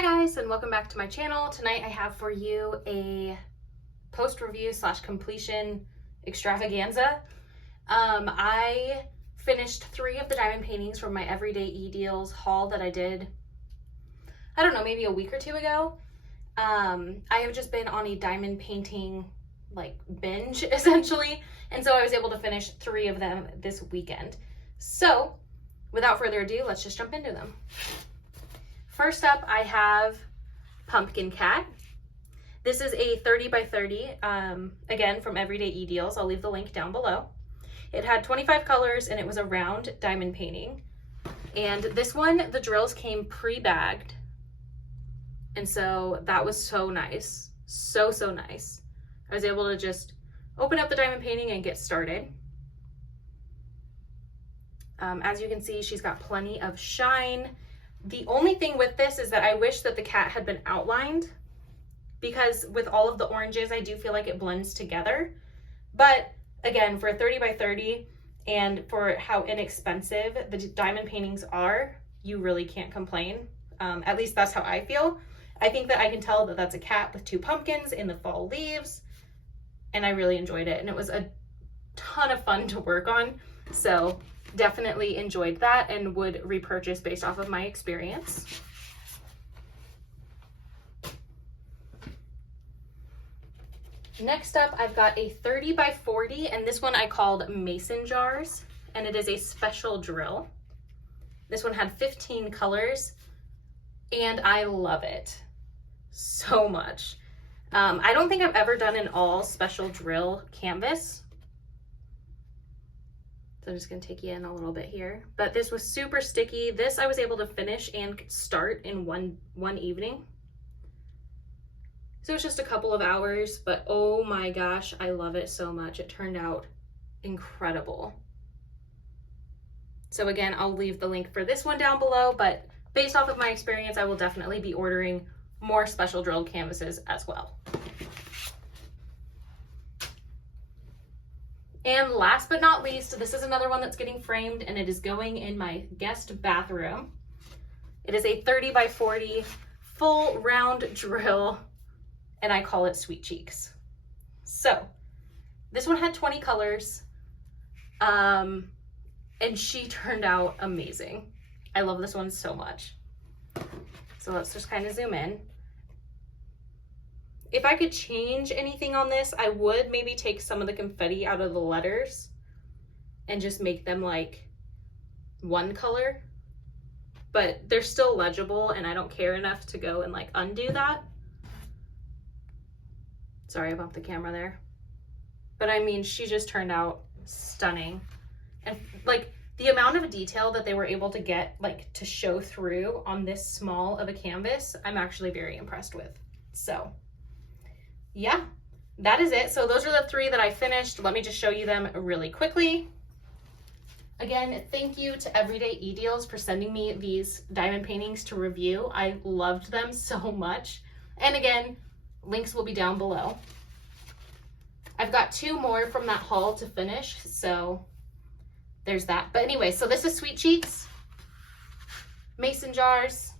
Hi guys, and welcome back to my channel. Tonight I have for you a post review / completion extravaganza. I finished 3 of the diamond paintings from my Everydayedeals haul that I did, I don't know, maybe a week or 2 ago. I have just been on a diamond painting binge essentially, and so I was able to finish 3 of them this weekend. So without further ado, let's just jump into them. First up, I have Pumpkin Cat. This is a 30 by 30, again from Everydayedeals. I'll leave the link down below. It had 25 colors and it was a round diamond painting. And this one, the drills came pre-bagged. And so that was so nice. So nice. I was able to just open up the diamond painting and get started. As you can see, she's got plenty of shine. The only thing with this is that I wish that the cat had been outlined, because with all of the oranges, I do feel like it blends together. But again, for a 30 by 30 and for how inexpensive the diamond paintings are, you really can't complain. At least that's how I feel. I think that I can tell that that's a cat with 2 pumpkins in the fall leaves, and I really enjoyed it. And it was a ton of fun to work on. So definitely enjoyed that and would repurchase based off of my experience. Next up, I've got a 30 by 40, and this one I called Mason Jars, and it is a special drill. This one had 15 colors, and I love it so much. I don't think I've ever done an all special drill canvas. So I'm just gonna take you in a little bit here. But this was super sticky. This I was able to finish and start in one evening. So it's just a couple of hours, but oh my gosh, I love it so much. It turned out incredible. So again, I'll leave the link for this one down below, but based off of my experience, I will definitely be ordering more special drilled canvases as well. And last but not least, this is another one that's getting framed, and it is going in my guest bathroom. It is a 30 by 40 full round drill, and I call it Sweet Cheeks. So this one had 20 colors, and she turned out amazing. I love this one so much. So let's just kind of zoom in. If I could change anything on this, I would maybe take some of the confetti out of the letters and just make them like one color, but they're still legible and I don't care enough to go and undo that. Sorry, I bumped the camera there. But I mean, she just turned out stunning. And the amount of detail that they were able to get to show through on this small of a canvas, I'm actually very impressed with. So yeah, that is it. So those are the 3 that I finished. Let me just show you them really quickly. Again, thank you to Everydayedeals for sending me these diamond paintings to review. I loved them so much. And again, links will be down below. I've got 2 more from that haul to finish, so there's that. But anyway, so this is Sweet Cheeks, Mason Jars,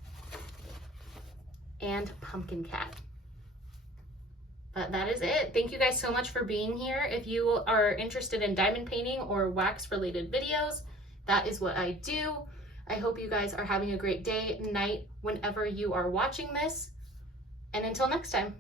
and Pumpkin Cat. But that is it. Thank you guys so much for being here. If you are interested in diamond painting or wax related videos, that is what I do. I hope you guys are having a great day, night, whenever you are watching this. And until next time.